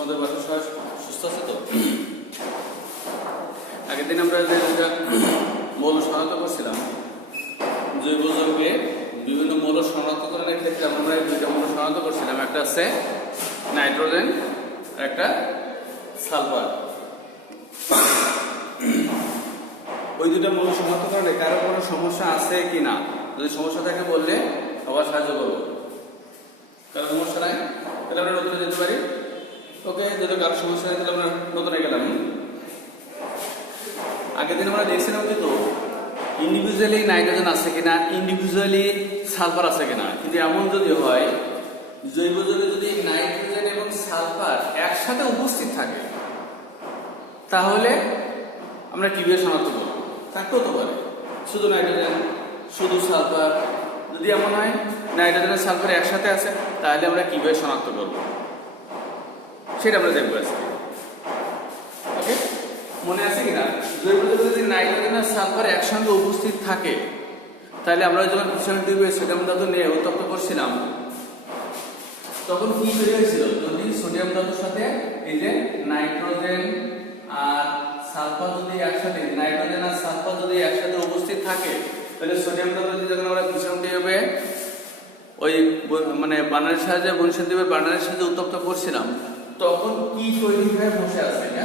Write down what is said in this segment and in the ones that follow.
তোমাদের বাসার সবাই সুস্থ আছে তো? আগের দিন আমরা যে মৌল শনাক্ত করছিলাম, জৈব যৌগে বিভিন্ন মৌল শনাক্তকরণের ক্ষেত্রে আমরা দুইটা মৌল শনাক্ত করছিলাম, একটা আছে নাইট্রোজেন আর একটা সালফার। ওই দুটা মৌল শনাক্তকরণে কারো কোনো সমস্যা আছে কি না, যদি সমস্যা থাকে বললে আবার সাহায্য করবো। কারো সমস্যা নাই তাহলে আমরা নতুন যেতে পারি। ওকে, যদি কারো সমস্যা নেই তাহলে আমরা নতুন গেলাম। আগের দিন আমরা দেখছিলাম কিন্তু ইন্ডিভিজুয়ালি নাইট্রোজেন আছে কিনা, ইন্ডিভিজুয়ালি সালফার আছে কিনা। কিন্তু এমন যদি হয় জৈব যৌগে যদি নাইট্রোজেন এবং সালফার একসাথে উপস্থিত থাকে তাহলে আমরা কিভাবে শনাক্ত করব? থাকতেও তো পারে শুধু নাইট্রোজেন শুধু সালফার। যদি এমন হয় নাইট্রোজেন আর সালফার একসাথে আছে তাহলে আমরা কিভাবে শনাক্ত করব সেটা আমরা দেখবো আজকে। ওকে, মনে আছে কিনা জৈব যৌগে যদি নাইট্রোজেন আর সালফার একসঙ্গে উপস্থিত থাকে তাহলে আমরা যখন পিছনের দিকে সোডিয়াম ধাতু নিয়ে উত্তপ্ত করছিলাম তখন কি তৈরি হয়েছিল? যদি সোডিয়াম ধাতুর সাথে এই যে নাইট্রোজেন আর সালফার যদি একসাথে নাইট্রোজেন আর সালফার যদি একসাথে উপস্থিত থাকে তাহলে সোডিয়াম ধাতু যখন আমরা ভীষণ দিয়ে ওই মানে বানারের সাহায্যে বনশন দ্বীপের বানারের সাহায্যে উত্তপ্ত করছিলাম তখন কি তৈরি হয়ে বসে আছে এটা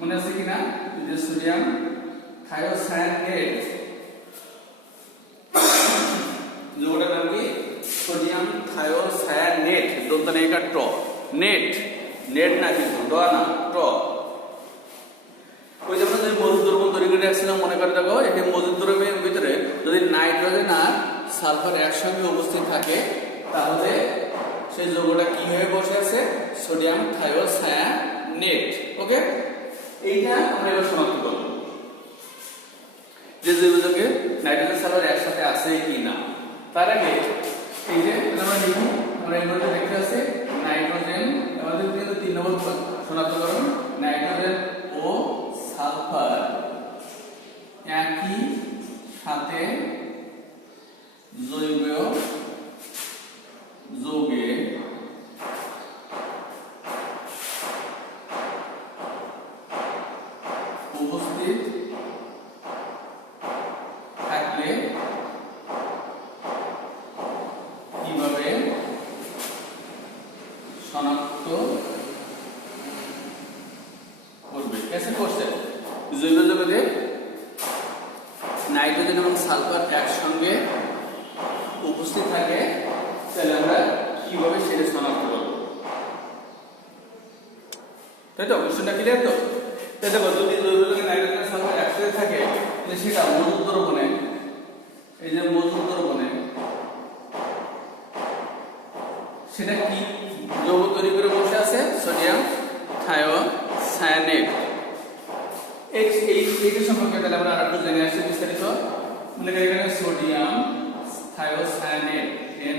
মনে আছে কিনা? যে সোডিয়াম থায়োসায়ানেট, যেটার নাম কি সোডিয়াম থায়োসায়ানেট, দন্তনে একটা ট নেট, নেট না কিন্তু ড না ট। ওই যে আমরা যে মজুদ দ্রব্য তৈরি করে রাখছিলাম মনে করে দেখো, এই মজুদ দ্রব্যের ভিতরে যদি নাইট্রোজেন আর সালফার একসঙ্গে উপস্থিত থাকে তাহলে সেই যৌগটা কি হয়ে বসে আছে? Sodium thiocyanate. ওকে, এইটা আমরা এবার শনাক্ত করব যে জৈব যৌগে নাইট্রোজেন সালফার একসাথে আছে কি না। তার আগে এই যে আমরা লিখি, আমরা এর মধ্যে দেখতে আছে নাইট্রোজেন, আমাদের কিন্তু 3 নম্বর শনাক্তকরণ, নাইট্রোজেন ও সালফার একই সাথে জৈব যৌগে উপস্থিত থাকলে কিভাবে শনাক্ত করবে? কেসে করছে জৈব যৌগে নাইট্রোজেন এবং সালফার একসঙ্গে উপস্থিত থাকে তাহলে আমরা কিভাবে সেটা শনাক্ত করব? তাই তো, কোশ্চেনটা ক্লিয়ার তো? তাই দেখো, যদি জৈব যৌগে নাইট্রোজেন সালফার একসাথে থাকে তাহলে সেটা মজুদ দ্রবণে, এই যে মজুদ দ্রবণে সেটা কি যৌগ তৈরি করে বসে আছে? Sodium thiocyanate. এইটার সম্পর্কে তাহলে আমরা আরেকটু জেনে আসি বিস্তারিত। মনে করি এখানে sodium thiocyanate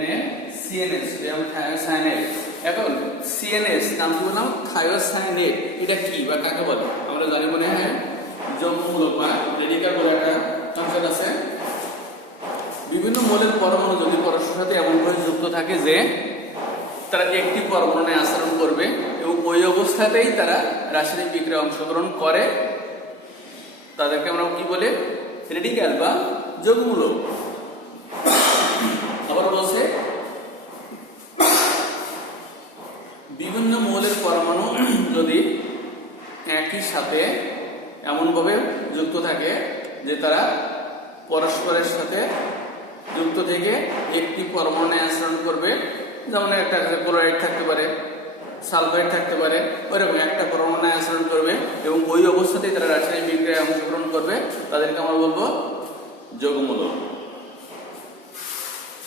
NaCNS, sodium thiocyanate. এখন CNS নাম কি বললাম? থায়োসায়ানেট। এটা কি বা কাকে বলে আমরা জানি মনে হয় যৌগমূলক বা রেডিকাল বলে একটা কনসেপ্ট আছে। বিভিন্ন মৌলের পরমাণু যদি পরস্পরের সাথে এমনভাবে যুক্ত থাকে যে তারা একটি পরমাণুতে আচরণ করবে এবং ওই অবস্থাতেই তারা রাসায়নিক বিক্রিয়ায় অংশগ্রহণ করে, তাদেরকে আমরা কি বলে? রেডিকাল বা যৌগমূলক। আবার বলছে বিভিন্ন মৌলের পরমাণু যদি একই সাথে এমনভাবে যুক্ত থাকে যে তারা পরস্পরের সাথে যুক্ত থেকে একটি পরমাণুতে আচরণ করবে, যেমন একটা ক্লোরাইড থাকতে পারে, সালফাইড থাকতে পারে, ওইরকম একটা পরমাণুতে আচরণ করবে এবং ওই অবস্থাতেই তারা রাসায়নিক বিক্রিয়ায় অংশগ্রহণ করবে, তাদেরকে আমরা বলবো যৌগমূলক।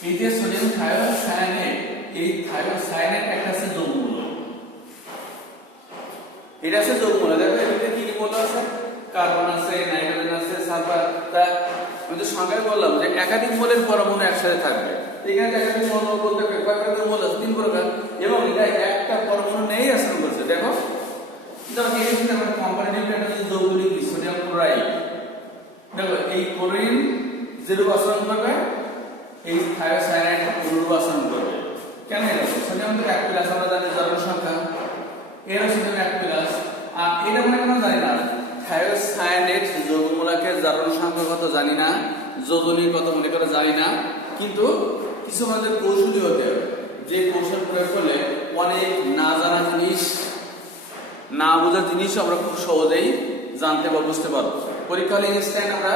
এই যে সোডিয়াম থায়োসায়ানেট, এই থায়োসায়ানেট একটা আছে যৌগমূলক, এটা আছে যৌগমূলক। দেখো এর ভিতরে কি কি মৌল আছে? কার্বন আছে, নাইট্রোজেন আছে, সালফার। তা আমি তো সংজ্ঞায় বললাম যে একাধিক মৌলের পরমাণু একসাথে থাকবে। এখানে একাধিক মৌল বলতে কয়েকটা মৌল আছে, 3 প্রকার, এবং এটা একটা পরমাণু নেই আচরণ করছে। দেখো যেমন এই যে আমরা কম্পারেটিভ একটা যৌগ লিখি সোডিয়াম ক্লোরাইড। দেখো এই ক্লোরিন যেরূপ আচরণ করবে এই থায়োসায়ানাইড অনুরূপ আচরণ করবে। কেন এটা? সোডিয়াম তো 1 প্লাস আমরা জানি জনসংখ্যা এর সোডিয়াম 1 প্লাস। আর এটা মনে কেন জানি না, থায়োসায়ানেট যৌগমূলকের জারণ সংখ্যা কত জানি না, যোজনী কত মনে করে জানি না, কিন্তু কিছু আমাদের কৌশলী হতে হবে, যে কৌশল প্রয়োগ করলে অনেক না জানা জিনিস, না বোঝা জিনিস আমরা খুব সহজেই জানতে বা বুঝতে পারবো। পরীক্ষা হলে ইনস্ট্যান্ট আমরা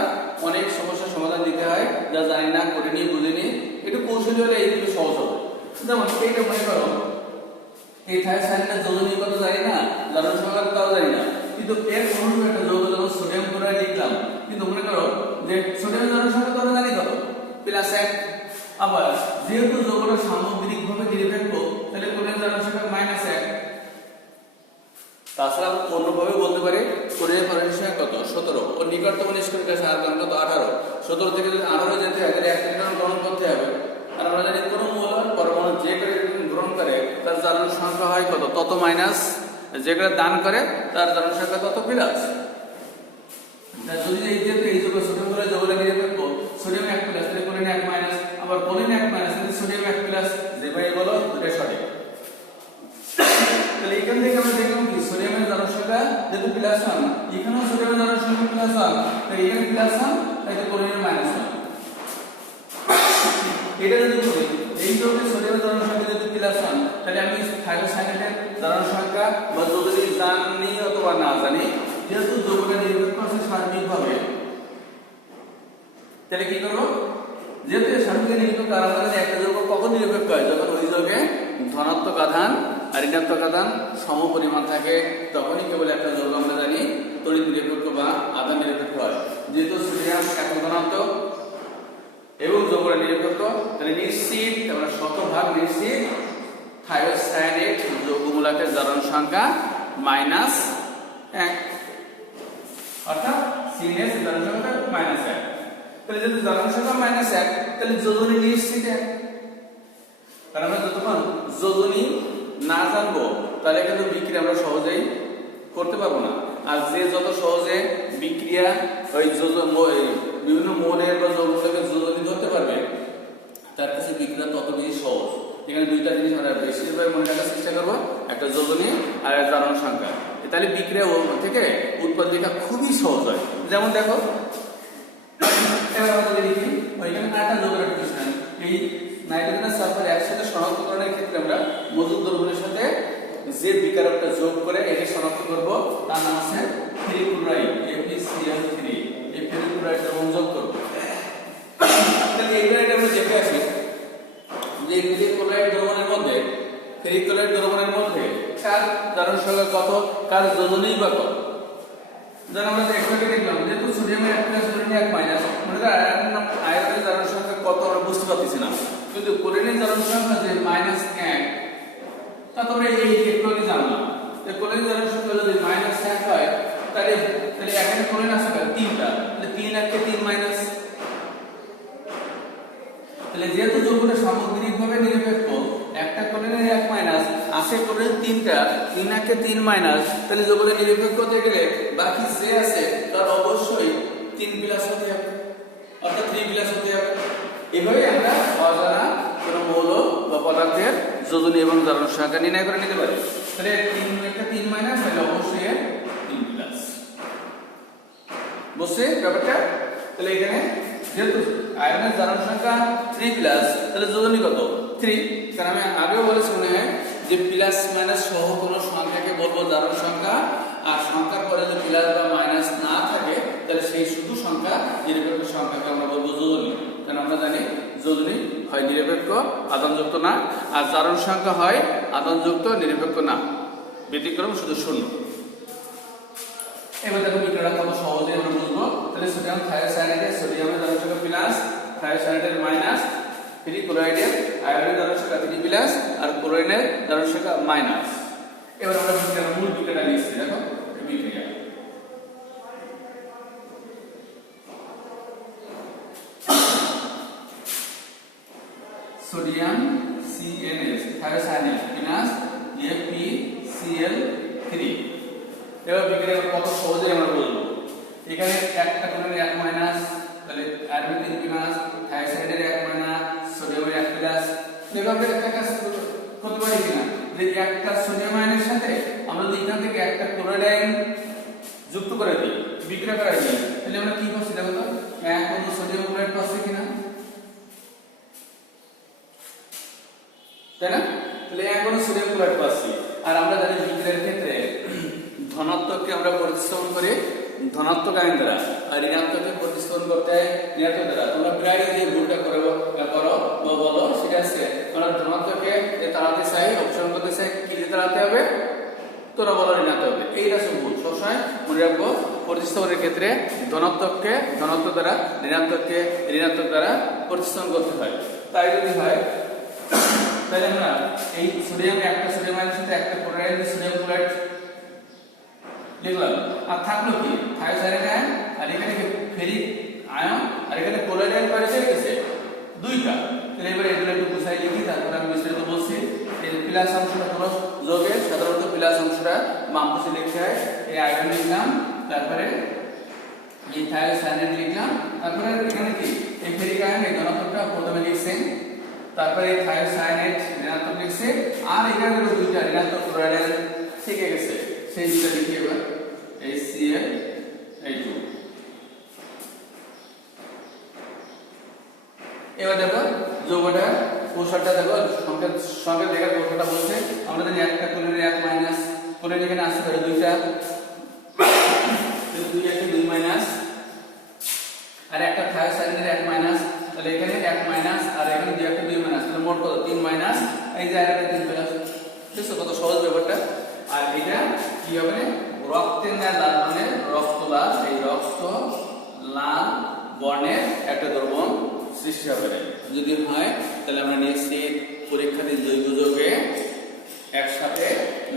অনেক সমস্যার সমাধান দিতে হয়, যা জানি না, করিনি, বুঝিনি, একটু কৌশলী হলে এইগুলো সহজ হবে। যেমন এইটা মনে করো, এই থায়োসায়ানেটের যোজনী কত জানি না, জারণ সংখ্যা তাও জানি না, কিন্তু এর অনুরূপ একটা যৌগ যখন সোডিয়াম ক্লোরাইড লিখলাম, কিন্তু মনে করো যে সোডিয়াম জারণ সংখ্যা কত জানি কত, +1। আবার যেহেতু যৌগটা সামগ্রিকভাবে নিরপেক্ষ, তাহলে ক্লোরিনের জারণ সংখ্যা -1। তাছাড়া অন্যভাবে বলতে পারি ক্লোরিনের পরমাণু সংখ্যা কত, 17। ও নিকটতম নিষ্ক্রিয় গ্যাস আয়তন কত, 18। 17 থেকে যদি 18 যেতে হয় তাহলে 1 ইলেকট্রন গ্রহণ করতে হবে। আর আমরা জানি কোন মৌল পরমাণু যে করে গ্রহণ করে তার জারণ সংখ্যা হয় কত, তত মাইনাস, যে করে দান করে তার জারণ সংখ্যা তত প্লাস। যদি এই যে এই যৌগ সোডিয়াম ক্লোরাইড যৌগটা নিরপেক্ষ, সোডিয়াম 1 প্লাস তাহলে ক্লোরিন 1 মাইনাস, আবার ক্লোরিন 1 মাইনাস তাহলে সোডিয়াম 1 প্লাস, যে ভাই বলো দুটো সঠিক। তাহলে এখান থেকে আমরা দেখলাম কি সোডিয়ামের জারণ সংখ্যা যেহেতু +1, এখানেও সোডিয়ামের জারণ সংখ্যা +1, তাই এখানে +1, তাই ক্লোরিনের -1। এটা যদি বলি এই যৌগের সোডিয়ামের জারণ সংখ্যা যদি +1, তাহলে আমি থায়োসায়ানেটের জারণ সংখ্যা বা যদি জানি অথবা না জানি, যেহেতু যৌগটা নিরপেক্ষ আছে সার্বিকভাবে, তাহলে কি করব, যেহেতু সার্বিক নিরপেক্ষ, আর আমাদের একটা যৌগ কখন নিরপেক্ষ হয়, যখন ওই যৌগে ধনাত্মক আধান আর ঋণাত্মক আধান সম পরিমাণ থাকে, তখনই কেবল একটা যৌগ আমরা জানি তড়িৎ নিরপেক্ষ বা আধান নিরপেক্ষ হয়। যেহেতু সোডিয়াম একক ধনাত্মক এবং যৌগটা নিরপেক্ষ, তাহলে নিশ্চিত আমরা 100% নিশ্চিত থায়োসায়ানেট যৌগমূলকের জারণ সংখ্যা -1, অর্থাৎ সিএনএস জারণ সংখ্যা -1। তাহলে যদি জারণ সংখ্যা -1, তাহলে যোজনী নিশ্চিত 1। কারণ আমরা যতক্ষণ যোজনী না জানবো তাহলে কিন্তু বিক্রিয়া আমরা সহজেই করতে পারবো না। আর যে যত সহজে বিক্রিয়া ওই বিভিন্ন মৌলের বা যৌগমূলকের যোজনী ধরতে পারবে, তার কাছে বিক্রিয়া তত বেশি সহজ। এখানে দুইটা জিনিস আমরা বেশিরভাগ মনে রাখার চেষ্টা করবো, একটা যোজনী আর জারণ সংখ্যা। তাহলে বিক্রিয়া থেকে উৎপাদনটা খুবই সহজ হয়। যেমন দেখো, এবার আমরা লিখি ওইখানে আরেকটা যৌগের ডিফিনেশন, এই নাইট্রোজেন আর সালফার একসাথে শনাক্তকরণের ক্ষেত্রে আমরা মজুদ দ্রবণের সাথে যে বিকারকটা যোগ করে একে শনাক্ত করব, তার নাম আছে ফেরিক্লোরাইড, FeCl3। এই ফেরিক্লোরাইড দ্রবণ যোগ করব। তাহলে এইবার এটা আমরা দেখে আসি যে ফেরিক্লোরাইড দ্রবণের মধ্যে কার জারণ সংখ্যা কত, কার যোজনী বা কত। যেমন আমরা একটাকে দেখলাম, যেহেতু সোডিয়ামের 1 প্লাস ক্লোরিনের 1 মাইনাস, মনে কর আয়রনের জারণ সংখ্যা কত আমরা বুঝতে পারতেছি না, কিন্তু ক্লোরিনের জারণ সংখ্যা যে -1, তা তোমরা এই একটুখানি জানলাম। যে ক্লোরিনের জারণ সংখ্যা যদি -1 হয়, তাহলে এখানে ক্লোরিন আছে কত, 3টা, তাহলে 3 1 কে 3 মাইনাস। তাহলে যেহেতু যৌগটা সামগ্রিকভাবে নিরপেক্ষ, একটা ক্লোরিনের 1 মাইনাস আছে, ক্লোরিন 3টা, 3 1 কে 3 মাইনাস, তাহলে যৌগটা নিরপেক্ষ হতে গেলে বাকি যে আছে তার অবশ্যই 3 প্লাস হতে হবে, অর্থাৎ 3 প্লাস হতে হবে। এভাবে আমরা অজানা কোনো মৌল বা পদার্থের যোজনী এবং জারণ সংখ্যা নির্ণয় করে নিতে পারি। তাহলে 3 1 কে 3 মাইনাস, তাহলে অবশ্যই 3 প্লাস। বুঝছে ব্যাপারটা? তাহলে এখানে যেহেতু আয়রনের জারণ সংখ্যা 3 প্লাস, তাহলে যোজনী কত, 3। কারণ আমি আগেও বলেছি মনে হয় যে প্লাস মাইনাস সহ কোনো সংখ্যাকে বলবো জারণ সংখ্যা, আর সংখ্যার পরে যদি প্লাস বা মাইনাস না থাকে তাহলে সেই শুধু সংখ্যা নিরপেক্ষ সংখ্যাকে আমরা বলবো যোজনী। কারণ আমরা জানি যোজনী হয় নিরপেক্ষ আধানযুক্ত না, আর জারণ সংখ্যা হয় আধানযুক্ত নিরপেক্ষ না, ব্যতিক্রম শুধু শূন্য। এবার দেখো বিক্রিয়াটা কত সহজে আমরা বুঝবো। তাহলে সোডিয়াম থায়োসায়ানেটের সোডিয়ামের জারণ সংখ্যা প্লাস, থায়োসায়ানেটের মাইনাস, ফেরিক্লোরাইডের আয়রনের জারণ সংখ্যা 3 প্লাস, আর ক্লোরিনের জারণ সংখ্যা মাইনাস। এবার আমরা বিক্রিয়ার মূল বিক্রিয়াটা লিখছি। দেখো এই বিক্রিয়া sodium CnS thiocyanate plus FeCl3। এবার বিক্রিয়া কত সহজে আমরা বুঝবো। এখানে একটা ক্লোরিনের 1 মাইনাস, তাহলে আয়রনের 3 প্লাস, থায়োসায়ানেটের 1 মাইনাস, সোডিয়ামের 1 প্লাস। এভাবে একটা কাজ করতে পারি কিনা, যে একটা সোডিয়াম আয়নের সাথে আমরা যদি এখান থেকে একটা ক্লোরাইড আয়ন যুক্ত করে দিই, বিক্রিয়া করে দিই, তাহলে আমরা কি করছি দেখো তো, এক অণু সোডিয়াম ক্লোরাইড পাচ্ছি কিনা, তাই না? তাহলে এক অণু সোডিয়াম ক্লোরাইড পাচ্ছি। আর আমরা জানি বিক্রিয়ার ক্ষেত্রে ধনাত্মককে আমরা প্রতিস্থাপন করি ধনাত্মক আয়ন দ্বারা, আর ঋণাত্মককে প্রতিস্থাপন করতে হয় ঋণাত্মক দ্বারা। তোমরা প্রায় যে ভুলটা করো বা বলো সেটা আছে, আমরা ধনাত্মককে তাড়াতে চাই, অপসারণ করতে চাই, কি দিয়ে তাড়াতে হবে? তোরা বলো ঋণাত্মক হবে। এই রাশি ভুল, সবসময় মনে রাখবো প্রতিস্থাপনের ক্ষেত্রে ধনাত্মককে ধনাত্মক দ্বারা, ঋণাত্মককে ঋণাত্মক দ্বারা প্রতিস্থাপন করতে হয়। তাই যদি হয় তাহলে আমরা এই সোডিয়াম একটা সোডিয়াম আয়নের সাথে একটা ক্লোরাইড সোডিয়াম ক্লোরাইড লিখলাম, আর থাকলো কি থায়োসায়ানিক আয়ন, আর এখানে ফেরিক আয়ন, আর এখানে ক্লোরাইড আয়ন কয়টা গেছে? দুইটা। তাহলে এবারে এগুলো একটু বুঝাই লিখি, তারপর আমি বিস্তারিত বলছি। এই প্লাস অংশটা হলো যোগের, সাধারণত প্লাস অংশটা বাম পাশে লিখতে হয়। এই আয়ন লিখলাম, তারপরে এই থায়োসায়ানিন লিখলাম, তারপরে এখানে কি এই ফেরিক আয়ন এই ধনাত্মকটা প্রথমে লিখছেন, তারপরে এই থায়োসায়ানেট ঋণাত্মক লিখছে, আর এখানে দুইটা ঋণাত্মক ক্লোরাইড আয়ন থেকে গেছে, সেই দুটো লিখি এবার HCl2। এবার দেখো যৌগটা কৌশলটা দেখো, সংকেত দেখার কৌশলটা বলছে আমরা জানি একটা ক্লোরিন এক মাইনাস, ক্লোরিন এখানে আসছে ধরো দুইটা, দুই একটা দুই মাইনাস, আর একটা থায়োসায়ানিনের এক মাইনাস, তাহলে এখানে এক মাইনাস আর এখানে দুই একটা দুই মাইনাস, তাহলে মোট কত? তিন মাইনাস, এই জায়গাটা তিন প্লাস। বুঝছো কত সহজ ব্যাপারটা? আর এটা কি হবে? রক্তের ন্যায় লাল বর্ণের রক্ত লাল, এই রক্ত লাল বর্ণের একটা দ্রবণ সৃষ্টি হবে। যদি হয় তাহলে আমরা নিয়েছি পরীক্ষাতে জৈব যৌগে একসাথে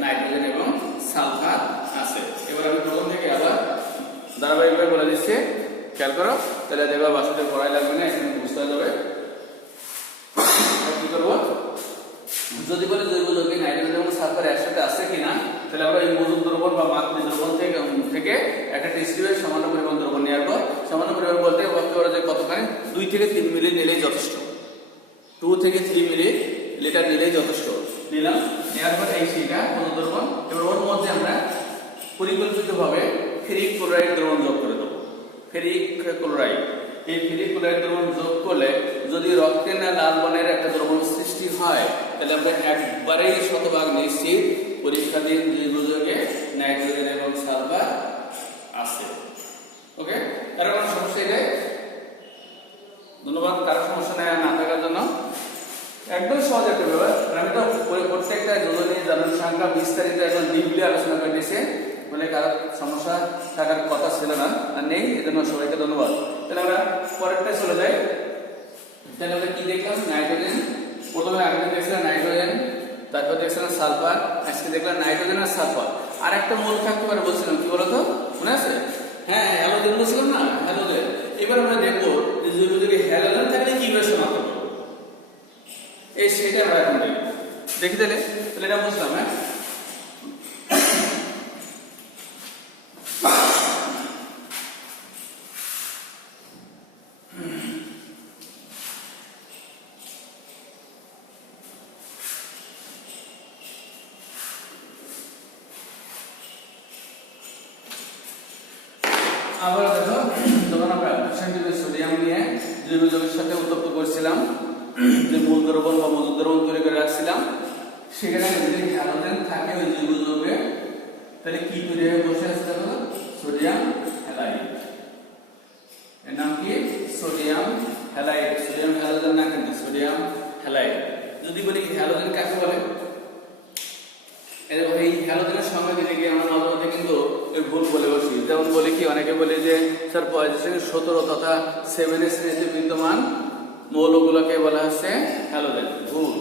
নাইট্রোজেন এবং সালফার আছে। এবার আমি প্রথম থেকে আবার ধারাবাহিকভাবে বলে দিচ্ছি, খেয়াল করো, তাহলে দেখবা বাসাতে পড়াই লাগবে না, এখানে বুঝতে যাবে। কি করবো? যদি বলে জৈব যৌগে নাইট্রোজেন এবং সালফার একসাথে আছে কিনা, তাহলে আমরা এই মজুদ দ্রবণ বা মাতৃ দ্রবণ থেকে একটা টেস্ট টিউবের সামান্য পরিমাণ দ্রবণ নিয়ে আসবো। সামান্য পরিমাণ বলতে বলতে পারো যে কতখানি 2 থেকে 3 মিলি নিলেই যথেষ্ট, 2 থেকে 3 মিলি লিটার নিলেই যথেষ্ট। নিলাম, নেওয়ার পর এই সেইটা মজুদ দ্রবণ, এবার ওর মধ্যে আমরা পরিকল্পিতভাবে ফেরিক ক্লোরাইড দ্রবণ যোগ করে দেবো। ফেরিক ক্লোরাইড, এই ফেরিক ক্লোরাইড দ্রবণ যোগ করলে যদি রক্তের না লাল বর্ণের একটা দ্রবণ সৃষ্টি হয়, তাহলে আমরা একবারেই শতভাগ নিশ্চিত পরীক্ষাধীন জৈব যৌগে নাইট্রোজেন এবং সালফার আছে। ওকে, কারো কোনো সমস্যা নেই? ধন্যবাদ। কারো সমস্যা নেই না থাকার জন্য। একদম সহজ একটা ব্যাপার। আমি তো প্রত্যেকটা যোজনী জানার সংখ্যা বিস্তারিত একদম ডিপলি আলোচনা করে দিয়েছি, বলে কারো সমস্যা থাকার কথা ছিল না আর নেই, এজন্য সবাইকে ধন্যবাদ। তাহলে আমরা পরেরটা চলে যাই। তাহলে আমরা কি দেখলাম? নাইট্রোজেন, প্রথমে আগে দেখছিলাম নাইট্রোজেন, তারপর দেখছিলাম সালফার, আজকে দেখলাম নাইট্রোজেন আর সালফার। আর একটা মূল থাকতে পারে বলছিলাম, কি বলতো মনে আছে? হ্যাঁ, হ্যালোজেন বলছিলাম না, হ্যালোজেন। এবার আমরা দেখবো যে জৈব যৌগে হ্যালোজেন থাকলে কিভাবে শনাক্ত করবো, এই সেটা আমরা এখন দেখি। তাহলে এটা বুঝলাম। হ্যাঁ, আবার দেখো, যখন আমরা সোডিয়াম নিয়ে জৈব যৌগের সাথে উত্তপ্ত করছিলাম, যে মূল দ্রবণ বা মজুদ দ্রবণ তৈরি করে রাখছিলাম, সেখানে যদি হ্যালোজেন থাকে ওই জৈব যৌগে, তাহলে কি তৈরি হয়ে বসে আছে দেখো? Sodium halide. এর নাম কি? Sodium halide. সোডিয়াম হ্যালোজেন না, কিন্তু সোডিয়াম হ্যালাইড। যদি বলি হ্যালোজেন কাকে বলে, এই হ্যালোজেনের সংজ্ঞা দিতে গিয়ে আমরা মাঝে মধ্যে কিন্তু ভুল বলে বসি। যেমন বলে কি, অনেকে বলে যে স্যার 17 তথা 7 শ্রেণীতে বিদ্যমান মৌলগুলোকে বলা হচ্ছে হ্যালোজেন। ভুল,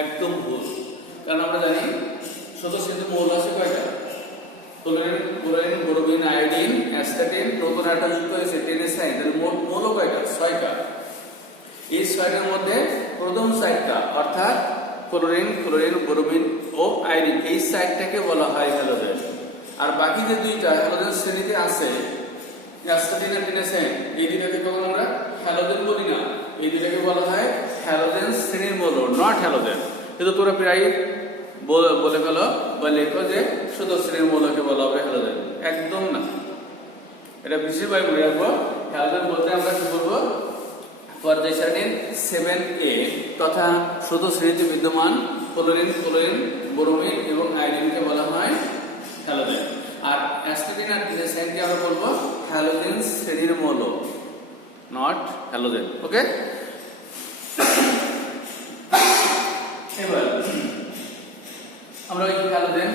একদম ভুল। কারণ আমরা জানি 17 শ্রেণীতে মৌল আছে কয়টা? ক্লোরিন, ক্লোরিন, ব্রোমিন, আয়োডিন, অ্যাসিটাইন, নতুন একটা যুক্ত হয়েছে টেনেসাইন। তাহলে মোট মৌল কয়টা? 6টা। এই 6টার মধ্যে প্রথম 4টা অর্থাৎ ক্লোরিন, ক্লোরিন, ব্রোমিন ও আয়োডিন, এই 4টাকে বলা হয় হ্যালোজেন। আর বাকি যে 2টা হ্যালোজেন শ্রেণীতে আছে, অ্যাসিটাইন আর টেনেসাইন, এই 2টাকে কখন আমরা হ্যালোজেন বলি না, এই 2টাকে বলা হয় হ্যালোজেন শ্রেণীর মৌল, নট হ্যালোজেন। কিন্তু তোরা প্রায় বলে ফেলো বা লেখো যে সদস্য শ্রেণীর মৌলকে বলা হবে হ্যালোজেন, একদম না। এটা বিশেষভাবে মনে রাখবো। হ্যালোজেন বলতে আমরা কি বলবো, পর্যায় সারণীর 7A তথা সদস্য শ্রেণীতে বিদ্যমান ক্লোরিন, ব্রোমিন এবং আয়োডিনকে বলা হয় হ্যালোজেন। আর অ্যাস্টাটিন আর ডিসাইনকে আমরা বলবো হ্যালোজেন শ্রেণীর মৌল, নট হ্যালোজেন। ওকে, এবার আমরা ওই হ্যালোজেন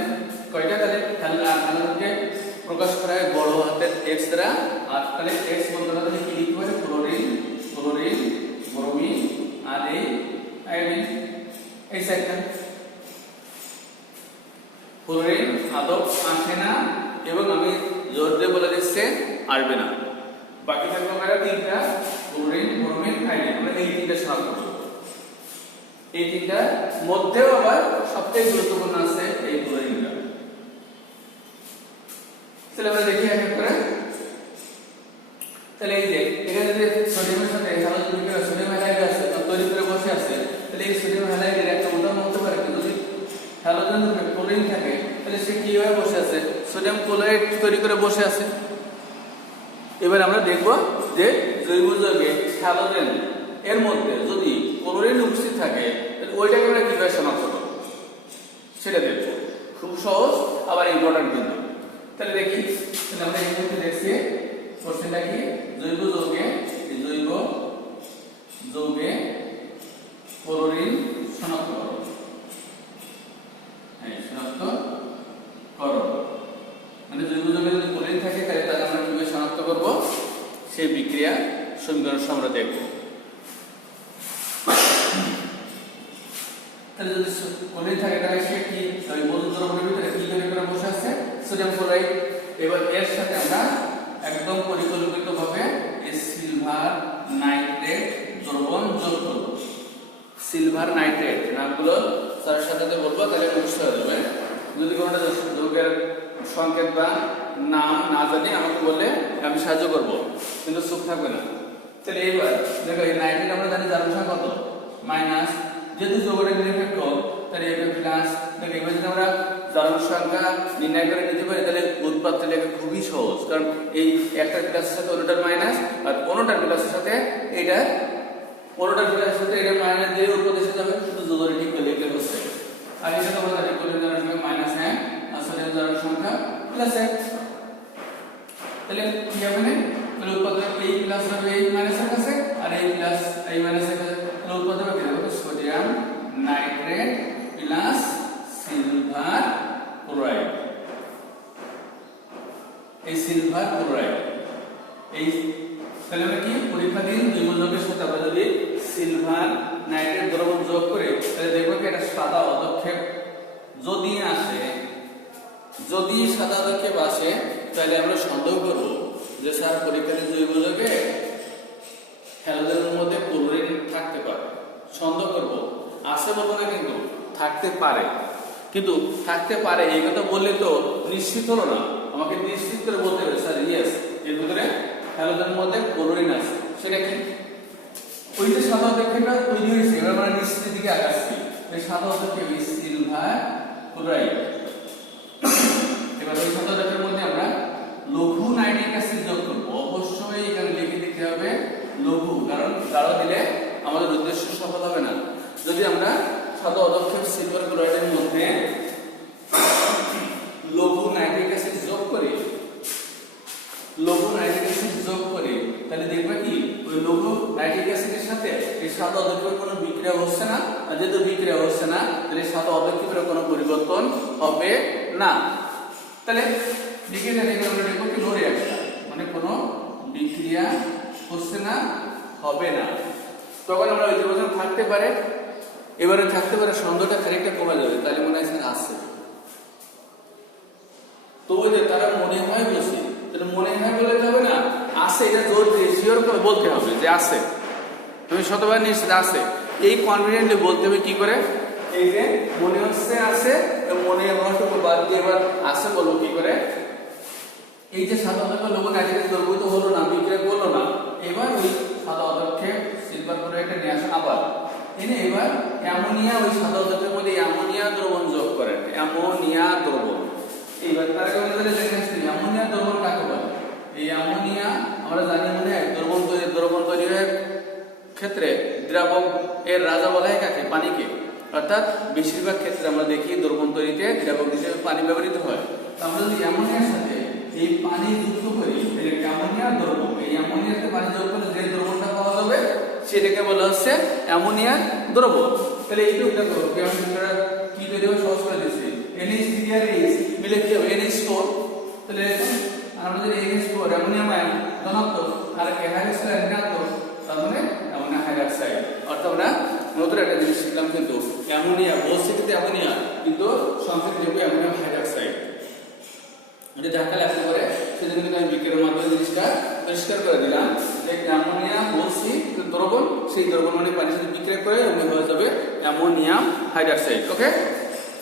কয়টা, তাহলে হ্যালোজেনকে প্রকাশ করা হয় বড় হাতের এক্স দ্বারা। আর তাহলে এক্স বলতে তাহলে কি লিখতে হবে, ক্লোরিন, ব্রোমিন আর এই আয়োডিন। এই সেকশন ক্লোরিন আদৌ আসে না এবং আমি জোর দিয়ে বলে দিচ্ছি আসবে না। বাকি থাকবে আমরা তিনটা, ক্লোরিন, ব্রোমিন, আয়োডিন। আমরা এই তিনটা শনাক্ত করব। এই তিনটার মধ্যেও আবার সবচেয়ে গুরুত্বপূর্ণ আছে এই ক্লোরিনটা। তাহলে আমরা দেখি এক এক করে। তাহলে এই যে এখানে যে সোডিয়ামের সাথে হ্যালোজেন বিক্রিয়া সোডিয়াম হ্যালাইড আছে তৈরি করে বসে আছে, তাহলে এই সোডিয়াম হ্যালাইডের একটা উদাহরণ হতে পারে যদি হ্যালোজেন ক্লোরিন থাকে, তাহলে সে কিভাবে বসে আছে, সোডিয়াম ক্লোরাইড তৈরি করে বসে আছে। এবার আমরা দেখব যে জৈব যৌগে হ্যালোজেন এর মধ্যে যদি ক্লোরিন উপস্থিত থাকে তাহলে ওইটাকে আমরা কিভাবে শনাক্ত করব সেটা দেখব। খুব সহজ আবার ইম্পর্টেন্ট কিন্তু। তাহলে দেখি, তাহলে আমরা এই মধ্যে দেখছি কোশ্চেনটা কি, জৈব যৌগে ক্লোরিন শনাক্ত করো। শনাক্ত করো মানে জৈব যৌগে যদি ক্লোরিন থাকে তাহলে তাকে আমরা কিভাবে শনাক্ত করব সেই বিক্রিয়া সমীকরণ আমরা দেখব। তাহলে যদি ক্লোরিন থাকে তাহলে সে কি ওই বন্ধু দ্রবণের ভিতরে কি তৈরি করে বসে আছে, সোডিয়াম ক্লোরাইড। এবার এর সাথে আমরা একদম পরিকল্পিতভাবে এই সিলভার নাইট্রেট দ্রবণ যোগ করব। সিলভার নাইট্রেট নামগুলো স্যারের সাথে বলবো, তাহলে বুঝতে হবে। যদি কোনো যৌগের সংকেত বা নাম না জানি আমাকে বলে আমি সাহায্য করব, কিন্তু চুপ থাকবে না। তাহলে এইবার দেখো এই নাইট্রেট আমরা জানি জারণ সংখ্যা কত, মাইনাস, যেহেতু যৌগের নিরপেক্ষ তাহলে এটা প্লাস। দেখো এবার যদি আমরা জারণ সংখ্যা নির্ণয় করে নিতে পারি তাহলে উৎপাদটা লেখা খুবই সহজ, কারণ এই একটা প্লাসের সাথে অন্যটার মাইনাস আর অন্যটার প্লাসের সাথে এটা অন্যটার প্লাসের সাথে এটা মাইনাস দিয়ে উৎপাদ এসে যাবে, শুধু যোগের ঠিক করে লিখলে হচ্ছে। আর এটা তো আমরা জানি ক্লোরিন জারণ সংখ্যা মাইনাস 1 আর সোডিয়াম জারণ সংখ্যা প্লাস 1। তাহলে কি হবে না, তাহলে উৎপাদ এই প্লাস হবে এই মাইনাসের কাছে আর এই প্লাস এই মাইনাসের কাছে, তাহলে উৎপাদ হবে কি হবে, sodium nitrate plus silver chloride. এই সিলভার ক্লোরাইড এই তাহলে আমরা কি পরীক্ষাধীন জৈব যৌগের সাথে আমরা যদি সিলভার নাইট্রেট দ্রবণ যোগ করি তাহলে দেখব কি এটা সাদা পদক্ষেপ যদি আসে, যদি সাদা পদক্ষেপ আসে তাহলে আমরা সন্দেহ করব যে স্যার পরীক্ষাধীন জৈব যৌগে হ্যালোজেনের মধ্যে ক্লোরিন থাকতে পারে। সন্দেহ করব, আছে বলবো না, কিন্তু থাকতে পারে। কিন্তু থাকতে পারে এই কথা বললে তো নিশ্চিত হলো না, আমাকে নিশ্চিত করে বলতে হবে স্যার ইয়েস এর ভিতরে হ্যালোজেনের মধ্যে ক্লোরিন আছে। সেটা কি, ওই যে সাদা পদক্ষেপটা তৈরি হয়েছে, এবার আমরা নিশ্চিতের দিকে আগাচ্ছি। এই সাদা পদক্ষেপ সিলভার ক্লোরাইড। এবার ওই সাদা পদক্ষেপের মধ্যে আমরা লঘু নাইট্রিক অ্যাসিড যোগ করব। অবশ্যই এখানে লিখে দিতে হবে লঘু, কারণ গাঢ় দিলে আমাদের উদ্দেশ্য সফল হবে না। যদি আমরা সাদা পদক্ষেপ সিলভার ক্লোরাইডের মধ্যে লঘু নাইট্রিক অ্যাসিড যোগ করি, তাহলে দেখবে কি ওই লঘু নাইট্রিক অ্যাসিডের সাথে এই সাদা পদক্ষেপের কোনো বিক্রিয়া হচ্ছে না। আর যেহেতু বিক্রিয়া হচ্ছে না তাহলে সাদা পদক্ষেপের কোনো পরিবর্তন হবে না। তাহলে বিক্রিয়া দেখে আমরা দেখব কি নো রিঅ্যাকশন, মানে কোনো বিক্রিয়া হচ্ছে না, হবে না। তখন আমরা ওই যে থাকতে পারে, এবারে থাকতে পারে সন্দেহটা খানিকটা কমে যাবে, তাহলে মনে হয় স্যার আসছে। তো ওই যে তারা মনে হয় বলছি, তাহলে মনে হয় বলে যাবে না, আছে, এটা জোর দিয়ে শিওর করে বলতে হবে যে আছে, তুমি শতবার নিশ্চিত আছে, এই কনফিডেন্টলি বলতে হবে। কি করে, এই যে মনে হচ্ছে আছে, মনে হওয়াটুকু বাদ দিয়ে এবার আছে বলবো কি করে, এই যে সাদা পদক্ষেপ লবণ নাইট্রেট দ্রবীভূত হলো না, বিক্রিয়া করলো না, এবার ওই সাদা পদক্ষেপ সিলভার ক্লোরাইডটা নিয়ে আসা আবার এনে এবার অ্যামোনিয়া, ওই সাদা পদক্ষেপের মধ্যে অ্যামোনিয়া দ্রবণ যোগ অ্যামোনিয়া দ্রবণ। এইবার তার আগে আমাদের দেখে আসছি অ্যামোনিয়া দ্রবণ কাকে বলে। এই অ্যামোনিয়া আমরা জানি মনে হয় দ্রবণ তৈরি হওয়ার ক্ষেত্রে দ্রাবক এর রাজা বলা হয় কাকে? পানিকে। অর্থাৎ বেশিরভাগ ক্ষেত্রে আমরা দেখি দ্রবণ তৈরিতে দ্রাবক হিসেবে পানি ব্যবহৃত হয়। তো আমরা যদি অ্যামোনিয়ার সাথে এই পানি যুক্ত করি তাহলে অ্যামোনিয়া দ্রবণ, এই অ্যামোনিয়াতে পানি যোগ করলে যে দ্রবণটা পাওয়া যাবে সেটাকে বলা হচ্ছে অ্যামোনিয়া দ্রবণ। তাহলে এইটুকু দেখো কি তৈরি হবে সহজ করে দিচ্ছি। NH3 আর H মিলে কি হবে? NH4। তাহলে আমরা যদি NH4 অ্যামোনিয়াম আয়ন ধনাত্মক আর NH2 ঋণাত্মক, তার মানে অ্যামোনিয়া হাইড্রোক্সাইড। অর্থাৎ আমরা নতুন একটা জিনিস শিখলাম, কিন্তু অ্যামোনিয়া বলছে কিন্তু অ্যামোনিয়া, কিন্তু সংক্ষেপে দেখবো অ্যামোনিয়াম হাইড্রোক্সাইড। এটা যাকে লাগতে পারে সেজন্য কিন্তু আমি বিক্রিয়ার মাধ্যমে জিনিসটা পরিষ্কার করে দিলাম যে অ্যামোনিয়া বলছি দ্রবণ, সেই দ্রবণ মানে পানির সাথে বিক্রিয়া করে এমনি হয়ে যাবে অ্যামোনিয়াম হাইড্রোক্সাইড। ওকে,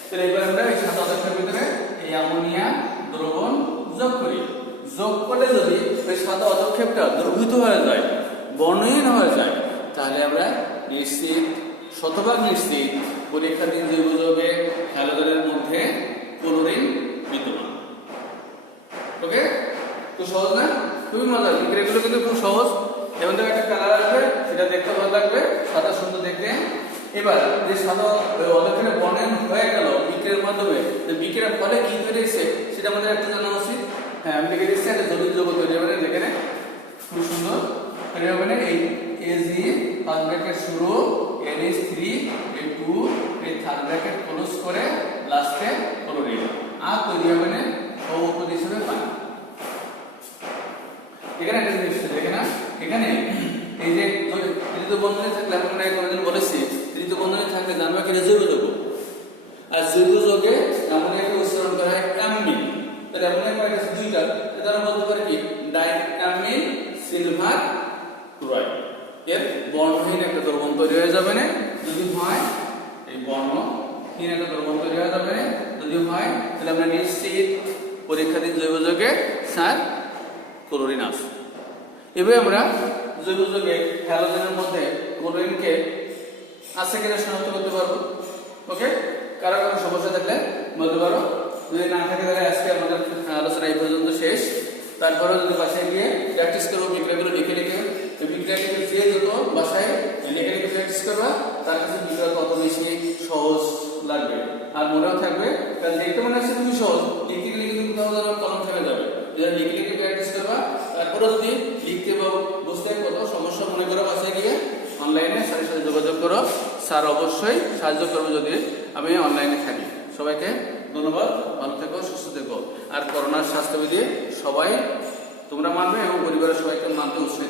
তাহলে এবার আমরা এই সাত পদার্থের ভিতরে এই অ্যামোনিয়া দ্রবণ যোগ করি। যোগ করলে যদি ওই সাদা অদক্ষেপটা দ্রবীভূত হয়ে যায়, বর্ণহীন হয়ে যায়, তাহলে আমরা নিশ্চিত, শতভাগ নিশ্চিত পরীক্ষাধীন জৈব যৌগে হ্যালোজেনের মধ্যে ক্লোরিন বিদ্যমান। ওকে, খুব সহজ না? খুবই মজার। বিক্রিয়াগুলো কিন্তু খুব সহজ। এবং দেখো একটা কালার আসবে, সেটা দেখতে ভালো লাগবে, সাদা সুন্দর দেখতে। এবার যে সাদা অদক্ষেপে বর্ণহীন হয়ে গেল বিক্রিয়ার মাধ্যমে, বিক্রিয়ার ফলে কি তৈরি হয়েছে সেটা আমাদের একটু জানা উচিত। হ্যাঁ, আমি লিখে দিচ্ছি একটা জটিল যৌগ তৈরি হবে, দেখে নে খুব সুন্দর তৈরি হবে না। এই Ag ফার্স্ট ব্র্যাকেট শুরু, NH3 এই 2 এই থার্ড ব্র্যাকেট ক্লোজ করে লাস্টে ক্লোরিন, আর তৈরি হবে না সৌপদ হিসেবে পানি। এখানে একটা জিনিস দেখে না, এখানে এই যে তৃতীয় বন্ধনে থাকলে আমরা কোনদিন বলেছি তৃতীয় বন্ধনে থাকলে জানবা কি জৈব যৌগ। আর জৈব যৌগে অ্যামোনিয়াকে উচ্চারণ করা হয় অ্যামিন। তাহলে অ্যামোনিয়া কয়টা আছে? দুইটা। তাহলে বলতে পারি কি ডাইঅ্যামিন সিলভার ক্লোরাইড। এর বর্ণহীন একটা দ্রবণ তৈরি হয়ে যাবে না যদি হয়, এই বর্ণহীন একটা দ্রবণ তৈরি হয়ে যাবে না যদি হয়, তাহলে আমরা নিশ্চিত পরীক্ষাধীন জৈব যৌগে স্যার ক্লোরিন আছে। এভাবে আমরা জৈব যৌগে হ্যালোজেনের মধ্যে ক্লোরিনকে আছে কিনা শনাক্ত করতে পারবো। ওকে, কারো কোনো সমস্যা থাকলে বলতে পারো, যদি না থাকে তাহলে আজকে আমাদের আলোচনা এই পর্যন্ত শেষ। তারপরে যদি বাসায় গিয়ে প্র্যাকটিস করবো, বিক্রিয়াগুলো লিখে লিখে, বিক্রিয়াগুলো যে যত বাসায় লিখে লিখে প্র্যাকটিস করবা, তার কাছে বিক্রিয়া তত বেশি সহজ লাগবে আর মনেও থাকবে। কারণ দেখতে মনে হচ্ছে খুবই সহজ, লিখতে গেলে কিন্তু কোথাও যেন কলম থেমে যাবে। লিখে লিখে প্র্যাকটিস করবা, তারপরে যদি লিখতে বা বুঝতে কত সমস্যা মনে করো, বাসায় গিয়ে অনলাইনে স্যারের সাথে যোগাযোগ করো। স্যার অবশ্যই সাহায্য করবে যদি আমি অনলাইনে থাকি। সবাইকে ধন্যবাদ, ভালো থেকো, সুস্থ থেকো। আর করোনার স্বাস্থ্যবিধি সবাই তোমরা মানবে এবং পরিবারের সবাইকে মানতে উৎসাহিত